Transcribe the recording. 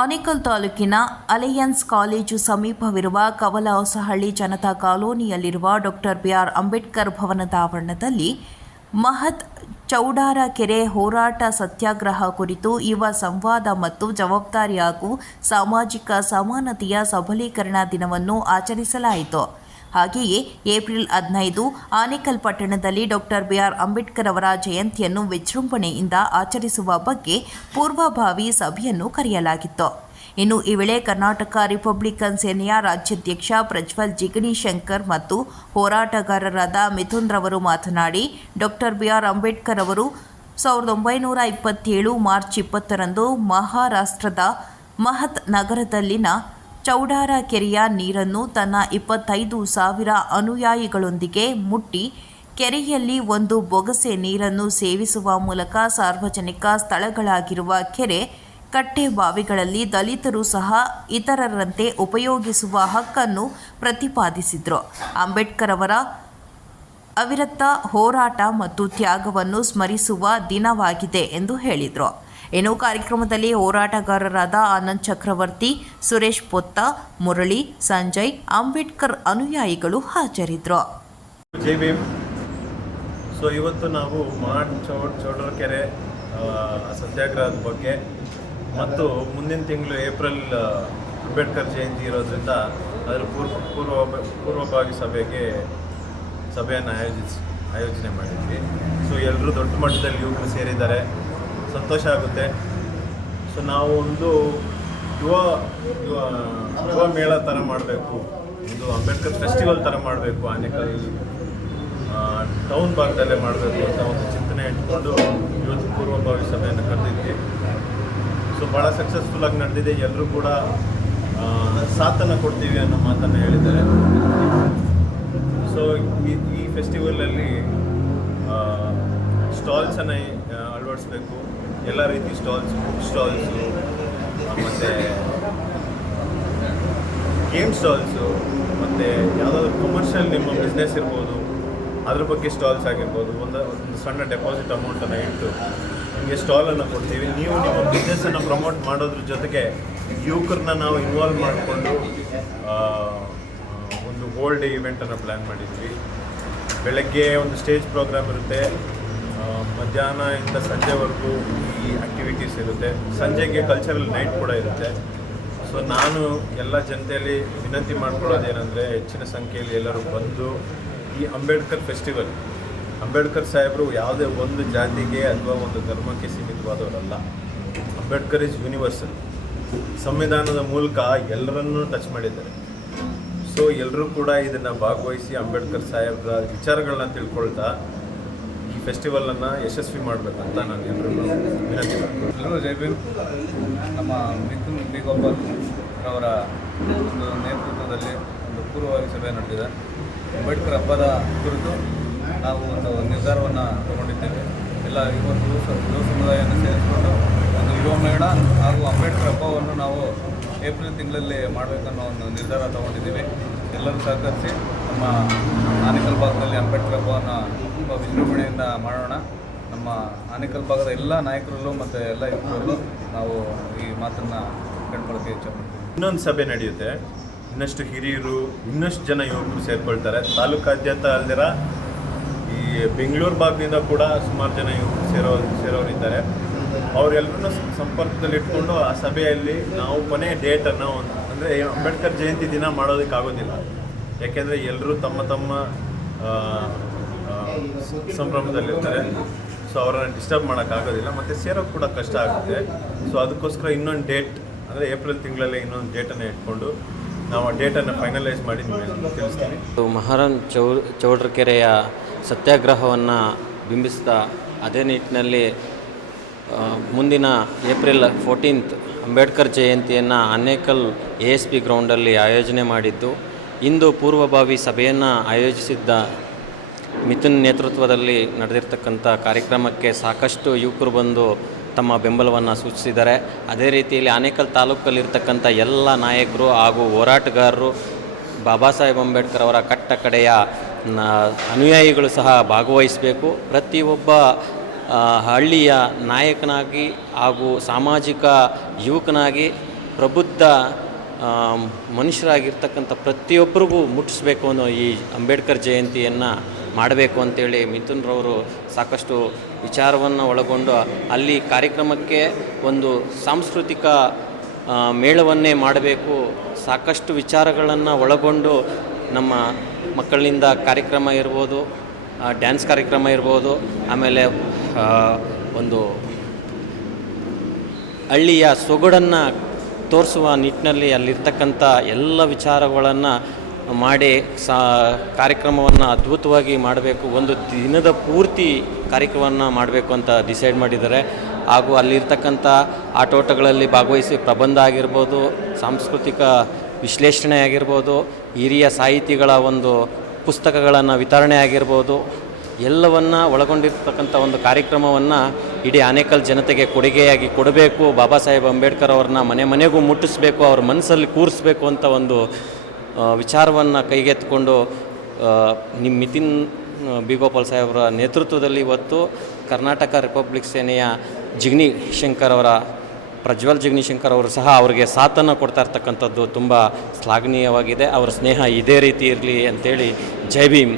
ಆನೇಕಲ್ ತಾಲೂಕಿನ alliance college ಸಮೀಪವಿರುವ ಕವಲಹೊಸಹಳ್ಳಿ Janata ಕಾಲೋನಿಯಲ್ಲಿರುವ doctor B R Ambedkar ಭವನದ ಆವರಣದಲ್ಲಿ ಮಹತ್ ಚೌಡಾರ ಕೆರೆ ಹೋರಾಟ ಸತ್ಯಾಗ್ರಹ ಕುರಿತು ಯುವ ಸಂವಾದ ಮತ್ತು ಜವಾಬ್ದಾರಿ ಹಾಗೂ ಸಾಮಾಜಿಕ ಸಮಾನತೆಯ ಸಬಲೀಕರಣ ದಿನವನ್ನು ಆಚರಿಸಲಾಯಿತು. ಹಾಗೆಯೇ ಏಪ್ರಿಲ್ 15 ಆನೇಕಲ್ ಪಟ್ಟಣದಲ್ಲಿ ಡಾಕ್ಟರ್ ಬಿಆರ್ ಅಂಬೇಡ್ಕರ್ ಅವರ ಜಯಂತಿಯನ್ನು ವಿಜೃಂಭಣೆಯಿಂದ ಆಚರಿಸುವ ಬಗ್ಗೆ ಪೂರ್ವಭಾವಿ ಸಭೆಯನ್ನು ಕರೆಯಲಾಗಿತ್ತು. ಇನ್ನು ಈ ವೇಳೆ ಕರ್ನಾಟಕ ರಿಪಬ್ಲಿಕನ್ ಸೇನೆಯ ರಾಜ್ಯಾಧ್ಯಕ್ಷ ಪ್ರಜ್ವಲ್ ಜಿಗಣಿಶಂಕರ್ ಮತ್ತು ಹೋರಾಟಗಾರರಾದ ಮಿಥುನ್ ರವರು ಮಾತನಾಡಿ, ಡಾಕ್ಟರ್ ಬಿಆರ್ ಅಂಬೇಡ್ಕರ್ ಅವರು 1927 ಮಾರ್ಚ್ 20ರಂದು ಮಹಾರಾಷ್ಟ್ರದ ಮಹತ್ ನಗರದಲ್ಲಿನ ಚೌಡಾರ ಕೆರೆಯ ನೀರನ್ನು ತನ್ನ 25,000 ಅನುಯಾಯಿಗಳೊಂದಿಗೆ ಮುಟ್ಟಿ ಕೆರೆಯಲ್ಲಿ ಒಂದು ಬೊಗಸೆ ನೀರನ್ನು ಸೇವಿಸುವ ಮೂಲಕ ಸಾರ್ವಜನಿಕ ಸ್ಥಳಗಳಾಗಿರುವ ಕೆರೆ, ಕಟ್ಟೆ, ಬಾವಿಗಳಲ್ಲಿ ದಲಿತರು ಸಹ ಇತರರಂತೆ ಉಪಯೋಗಿಸುವ ಹಕ್ಕನ್ನು ಪ್ರತಿಪಾದಿಸಿದರು. ಅಂಬೇಡ್ಕರ್ ಅವರ ಅವಿರತ ಹೋರಾಟ ಮತ್ತು ತ್ಯಾಗವನ್ನು ಸ್ಮರಿಸುವ ದಿನವಾಗಿದೆ ಎಂದು ಹೇಳಿದರು. ಇನ್ನು ಕಾರ್ಯಕ್ರಮದಲ್ಲಿ ಹೋರಾಟಗಾರರಾದ ಆನಂದ್ ಚಕ್ರವರ್ತಿ, ಸುರೇಶ್ ಪೊತ್ತ, ಮುರಳಿ, ಸಂಜಯ್, ಅಂಬೇಡ್ಕರ್ ಅನುಯಾಯಿಗಳು ಹಾಜರಿದ್ದರು. ಜೈ ಭೀಮ್. ಸೊ ಇವತ್ತು ನಾವು ಚೌಡಾರ ಕೆರೆ ಸತ್ಯಾಗ್ರಹದ ಬಗ್ಗೆ ಮತ್ತು ಮುಂದಿನ ತಿಂಗಳು ಏಪ್ರಿಲ್ ಅಂಬೇಡ್ಕರ್ ಜಯಂತಿ ಇರೋದ್ರಿಂದ ಅದರ ಪೂರ್ವಭಾವಿ ಸಭೆಯನ್ನು ಆಯೋಜನೆ ಮಾಡಿದ್ವಿ. ಸೊ ಎಲ್ಲರೂ ದೊಡ್ಡ ಮಟ್ಟದಲ್ಲಿ ಯುವಕರು ಸೇರಿದ್ದಾರೆ, ಸಂತೋಷ ಆಗುತ್ತೆ. ಸೊ ನಾವು ಒಂದು ಯುವ ಮೇಳ ಥರ ಮಾಡಬೇಕು, ಒಂದು ಅಂಬೇಡ್ಕರ್ ಫೆಸ್ಟಿವಲ್ ಥರ ಮಾಡಬೇಕು, ಆನೇಕಲ್ ಟೌನ್ ಭಾಗದಲ್ಲೇ ಮಾಡಬೇಕು ಅಂತ ಒಂದು ಚಿಂತನೆ ಇಟ್ಕೊಂಡು ಇವತ್ತು ಪೂರ್ವಭಾವಿ ಸಭೆಯನ್ನು ಕರೆದಿದ್ವಿ. ಸೊ ಭಾಳ ಸಕ್ಸಸ್ಫುಲ್ಲಾಗಿ ನಡೆದಿದೆ. ಎಲ್ಲರೂ ಕೂಡ ಸಾಥನ್ನು ಕೊಡ್ತೀವಿ ಅನ್ನೋ ಮಾತನ್ನು ಹೇಳಿದ್ದಾರೆ. ಸೊ ಈ ಫೆಸ್ಟಿವಲಲ್ಲಿ ಸ್ಟಾಲ್ಸನ್ನು ಅಳವಡಿಸ್ಬೇಕು, ಎಲ್ಲ ರೀತಿ ಬುಕ್ ಸ್ಟಾಲ್ಸು ಮತ್ತು ಗೇಮ್ ಸ್ಟಾಲ್ಸು ಮತ್ತು ಯಾವುದಾದ್ರೂ ಕಮರ್ಷಿಯಲ್ ನಿಮ್ಮ ಬಿಸ್ನೆಸ್ ಇರ್ಬೋದು ಅದ್ರ ಬಗ್ಗೆ ಸ್ಟಾಲ್ಸ್ ಆಗಿರ್ಬೋದು, ಒಂದು ಸಣ್ಣ ಡೆಪಾಸಿಟ್ ಅಮೌಂಟನ್ನು ಇಟ್ಟು ನಿಮಗೆ ಸ್ಟಾಲನ್ನು ಕೊಡ್ತೀವಿ. ನೀವು ನಿಮ್ಮ ಬಿಸ್ನೆಸ್ಸನ್ನು ಪ್ರಮೋಟ್ ಮಾಡೋದ್ರ ಜೊತೆಗೆ ಯುವಕರನ್ನ ನಾವು ಇನ್ವಾಲ್ವ್ ಮಾಡಿಕೊಂಡು ಒಂದು ಹೋಲ್ ಡೇ ಇವೆಂಟನ್ನು ಪ್ಲ್ಯಾನ್ ಮಾಡಿದ್ವಿ. ಬೆಳಗ್ಗೆ ಒಂದು ಸ್ಟೇಜ್ ಪ್ರೋಗ್ರಾಮ್ ಇರುತ್ತೆ, ಮಧ್ಯಾಹ್ನದಿಂದ ಸಂಜೆವರೆಗೂ ಈ ಆ್ಯಕ್ಟಿವಿಟೀಸ್ ಇರುತ್ತೆ, ಸಂಜೆಗೆ ಕಲ್ಚರಲ್ ನೈಟ್ ಕೂಡ ಇರುತ್ತೆ. ಸೊ ನಾನು ಎಲ್ಲ ಜನತೆಯಲ್ಲಿ ವಿನಂತಿ ಮಾಡ್ಕೊಳ್ಳೋದೇನೆಂದರೆ ಹೆಚ್ಚಿನ ಸಂಖ್ಯೆಯಲ್ಲಿ ಎಲ್ಲರೂ ಬಂದು ಈ ಅಂಬೇಡ್ಕರ್ ಫೆಸ್ಟಿವಲ್, ಅಂಬೇಡ್ಕರ್ ಸಾಹೇಬರು ಯಾವುದೇ ಒಂದು ಜಾತಿಗೆ ಅಥವಾ ಒಂದು ಧರ್ಮಕ್ಕೆ ಸೀಮಿತವಾದವರಲ್ಲ. Ambedkar is universal. ಸಂವಿಧಾನದ ಮೂಲಕ ಎಲ್ಲರನ್ನೂ ಟಚ್ ಮಾಡಿದ್ದಾರೆ. ಸೊ ಎಲ್ಲರೂ ಕೂಡ ಇದನ್ನು ಭಾಗವಹಿಸಿ ಅಂಬೇಡ್ಕರ್ ಸಾಹೇಬ್ರ ವಿಚಾರಗಳನ್ನ ತಿಳ್ಕೊಳ್ತಾ ಈ ಫೆಸ್ಟಿವಲನ್ನು ಯಶಸ್ವಿ ಮಾಡಬೇಕಂತ ನಾನು ಎಲ್ಲರೂ ವಿನಂತಿ ಮಾಡ್ತೀನಿ. ಎಲ್ಲರೂ ಜೈ ಭೀಮ್. ನಮ್ಮ ಮಿಥುನ್ ಬಿ ಗೋಪಾಲ್ ಅವರ ಒಂದು ನೇತೃತ್ವದಲ್ಲಿ ಒಂದು ಪೂರ್ವಭಾವಿ ಸಭೆ ನಡೆದಿದೆ. ಅಂಬೇಡ್ಕರ್ ಹಬ್ಬದ ಕುರಿತು ನಾವು ಒಂದು ನಿರ್ಧಾರವನ್ನು ತಗೊಂಡಿದ್ದೇವೆ. ಎಲ್ಲ ಯುವ ಸಮುದಾಯವನ್ನು ಸೇರಿಸಿಕೊಂಡು ಒಂದು ಯುವ ಮೇಳ ಹಾಗೂ ಅಂಬೇಡ್ಕರ್ ಹಬ್ಬವನ್ನು ನಾವು ಏಪ್ರಿಲ್ ತಿಂಗಳಲ್ಲಿ ಮಾಡಬೇಕನ್ನೋ ಒಂದು ನಿರ್ಧಾರ ತಗೊಂಡಿದ್ದೀವಿ. ಎಲ್ಲರೂ ಸಹಕರಿಸಿ ನಮ್ಮ ಆನೇಕಲ್ ಭಾಗದಲ್ಲಿ ಅಂಬೇಡ್ಕರ್ ಹಬ್ಬವನ್ನು ತುಂಬ ವಿಜೃಂಭಣೆಯಿಂದ ಮಾಡೋಣ. ನಮ್ಮ ಆನೇಕಲ್ ಭಾಗದ ಎಲ್ಲ ನಾಯಕರಲ್ಲೂ ಮತ್ತು ಎಲ್ಲ ಯುವಕರಲ್ಲೂ ನಾವು ಈ ಮಾತನ್ನು ಕಂಡುಕೊಳ್ಳೋಕ್ಕೆ ಇಚ್ಛೆಪಡ್ತೀವಿ. ಇನ್ನೊಂದು ಸಭೆ ನಡೆಯುತ್ತೆ, ಇನ್ನಷ್ಟು ಹಿರಿಯರು, ಇನ್ನಷ್ಟು ಜನ ಯುವಕರು ಸೇರಿಕೊಳ್ತಾರೆ. ತಾಲೂಕಾದ್ಯಂತ ಅಲ್ದಿರ ಈ ಬೆಂಗಳೂರು ಭಾಗದಿಂದ ಕೂಡ ಸುಮಾರು ಜನ ಯುವಕರು ಸೇರೋರಿದ್ದಾರೆ. ಅವರೆಲ್ಲರೂ ಸಂಪರ್ಕದಲ್ಲಿ ಇಟ್ಕೊಂಡು ಆ ಸಭೆಯಲ್ಲಿ ನಾವು ಕೊನೆಯ ಡೇಟನ್ನು ಅಂದರೆ ಅಂಬೇಡ್ಕರ್ ಜಯಂತಿ ದಿನ ಮಾಡೋದಕ್ಕಾಗೋದಿಲ್ಲ. ಯಾಕೆಂದರೆ ಎಲ್ಲರೂ ತಮ್ಮ ತಮ್ಮ ಸಂಭ್ರಮದಲ್ಲಿರ್ತಾರೆ. ಸೊ ಅವರನ್ನು ಡಿಸ್ಟರ್ಬ್ ಮಾಡೋಕ್ಕಾಗೋದಿಲ್ಲ, ಮತ್ತು ಸೇರೋಕ್ಕೆ ಕೂಡ ಕಷ್ಟ ಆಗುತ್ತೆ. ಸೊ ಅದಕ್ಕೋಸ್ಕರ ಇನ್ನೊಂದು ಡೇಟ್ ಅಂದರೆ ಏಪ್ರಿಲ್ ತಿಂಗಳಲ್ಲೇ ಇನ್ನೊಂದು ಡೇಟನ್ನು ಇಟ್ಕೊಂಡು ನಾವು ಆ ಡೇಟನ್ನು ಫೈನಲೈಸ್ ಮಾಡಿ ನಿಮಗೆ ತಿಳಿಸ್ತೀವಿ. ಮಹಾರಾಜ್ ಚೌಡಾರ ಕೆರೆಯ ಸತ್ಯಾಗ್ರಹವನ್ನು ಬಿಂಬಿಸ್ತಾ ಅದೇ ನಿಟ್ಟಿನಲ್ಲಿ ಮುಂದಿನ ಏಪ್ರಿಲ್ 14 ಅಂಬೇಡ್ಕರ್ ಜಯಂತಿಯನ್ನು ಆನೇಕಲ್ ASP ಗ್ರೌಂಡಲ್ಲಿ ಆಯೋಜನೆ ಮಾಡಿದ್ದು, ಇಂದು ಪೂರ್ವಭಾವಿ ಸಭೆಯನ್ನು ಆಯೋಜಿಸಿದ್ದ ಮಿಥುನ್ ನೇತೃತ್ವದಲ್ಲಿ ನಡೆದಿರ್ತಕ್ಕಂಥ ಕಾರ್ಯಕ್ರಮಕ್ಕೆ ಸಾಕಷ್ಟು ಯುವಕರು ಬಂದು ತಮ್ಮ ಬೆಂಬಲವನ್ನು ಸೂಚಿಸಿದ್ದಾರೆ. ಅದೇ ರೀತಿಯಲ್ಲಿ ಆನೇಕಲ್ ತಾಲೂಕಲ್ಲಿರ್ತಕ್ಕಂಥ ಎಲ್ಲ ನಾಯಕರು ಹಾಗೂ ಹೋರಾಟಗಾರರು ಬಾಬಾ ಸಾಹೇಬ್ ಅಂಬೇಡ್ಕರ್ ಅವರ ಕಟ್ಟ ಕಡೆಯ ಅನುಯಾಯಿಗಳು ಸಹ ಭಾಗವಹಿಸಬೇಕು. ಪ್ರತಿಯೊಬ್ಬ ಹಳ್ಳಿಯ ನಾಯಕನಾಗಿ ಹಾಗೂ ಸಾಮಾಜಿಕ ಯುವಕನಾಗಿ ಪ್ರಬುದ್ಧ ಮನುಷ್ಯರಾಗಿರ್ತಕ್ಕಂಥ ಪ್ರತಿಯೊಬ್ಬರಿಗೂ ಮುಟ್ಟಿಸ್ಬೇಕು ಅನ್ನೋ ಈ ಅಂಬೇಡ್ಕರ್ ಜಯಂತಿಯನ್ನು ಮಾಡಬೇಕು ಅಂತೇಳಿ ಮಿಥುನ್ರವರು ಸಾಕಷ್ಟು ವಿಚಾರವನ್ನು ಒಳಗೊಂಡು ಅಲ್ಲಿ ಕಾರ್ಯಕ್ರಮಕ್ಕೆ ಒಂದು ಸಾಂಸ್ಕೃತಿಕ ಮೇಳವನ್ನೇ ಮಾಡಬೇಕು, ಸಾಕಷ್ಟು ವಿಚಾರಗಳನ್ನು ಒಳಗೊಂಡು ನಮ್ಮ ಮಕ್ಕಳಿಂದ ಕಾರ್ಯಕ್ರಮ ಇರ್ಬೋದು, ಡ್ಯಾನ್ಸ್ ಕಾರ್ಯಕ್ರಮ ಇರ್ಬೋದು, ಆಮೇಲೆ ಒಂದು ಹಳ್ಳಿಯ ಸೊಗಡನ್ನು ತೋರಿಸುವ ನಿಟ್ಟಿನಲ್ಲಿ ಅಲ್ಲಿರ್ತಕ್ಕಂಥ ಎಲ್ಲ ವಿಚಾರಗಳನ್ನು ಮಾಡಿ ಕಾರ್ಯಕ್ರಮವನ್ನು ಅದ್ಭುತವಾಗಿ ಮಾಡಬೇಕು, ಒಂದು ದಿನದ ಪೂರ್ತಿ ಕಾರ್ಯಕ್ರಮವನ್ನು ಮಾಡಬೇಕು ಅಂತ ಡಿಸೈಡ್ ಮಾಡಿದ್ದಾರೆ. ಹಾಗೂ ಅಲ್ಲಿರ್ತಕ್ಕಂಥ ಆಟೋಟಗಳಲ್ಲಿ ಭಾಗವಹಿಸಿ ಪ್ರಬಂಧ ಆಗಿರ್ಬೋದು, ಸಾಂಸ್ಕೃತಿಕ ವಿಶ್ಲೇಷಣೆ ಆಗಿರ್ಬೋದು, ಹಿರಿಯ ಸಾಹಿತಿಗಳ ಒಂದು ಪುಸ್ತಕಗಳನ್ನು ವಿತರಣೆ ಆಗಿರ್ಬೋದು, ಎಲ್ಲವನ್ನು ಒಳಗೊಂಡಿರ್ತಕ್ಕಂಥ ಒಂದು ಕಾರ್ಯಕ್ರಮವನ್ನು ಇಡೀ ಆನೇಕಲ್ ಜನತೆಗೆ ಕೊಡುಗೆಯಾಗಿ ಕೊಡಬೇಕು. ಬಾಬಾ ಸಾಹೇಬ್ ಅಂಬೇಡ್ಕರ್ ಅವ್ರನ್ನ ಮನೆ ಮನೆಗೂ ಮುಟ್ಟಿಸ್ಬೇಕು, ಅವ್ರ ಮನಸ್ಸಲ್ಲಿ ಕೂರಿಸ್ಬೇಕು ಅಂತ ಒಂದು ವಿಚಾರವನ್ನು ಕೈಗೆತ್ತಿಕೊಂಡು ನಿಮ್ಮ ಮಿಥುನ್ ಬಿ ಗೋಪಾಲ್ ಸಾಹೇಬರ ನೇತೃತ್ವದಲ್ಲಿ ಇವತ್ತು ಕರ್ನಾಟಕ ರಿಪಬ್ಲಿಕ್ ಸೇನೆಯ ಜಿಗ್ನಿ ಶಂಕರ್ ಅವರ ಪ್ರಜ್ವಲ್ ಜಿಗ್ನಿ ಶಂಕರ್ ಅವರು ಸಹ ಅವರಿಗೆ ಸಾಥನ್ನು ಕೊಡ್ತಾ ಇರ್ತಕ್ಕಂಥದ್ದು ತುಂಬ ಶ್ಲಾಘನೀಯವಾಗಿದೆ. ಅವರ ಸ್ನೇಹ ಇದೇ ರೀತಿ ಇರಲಿ ಅಂತೇಳಿ ಜೈ ಭೀಮ್.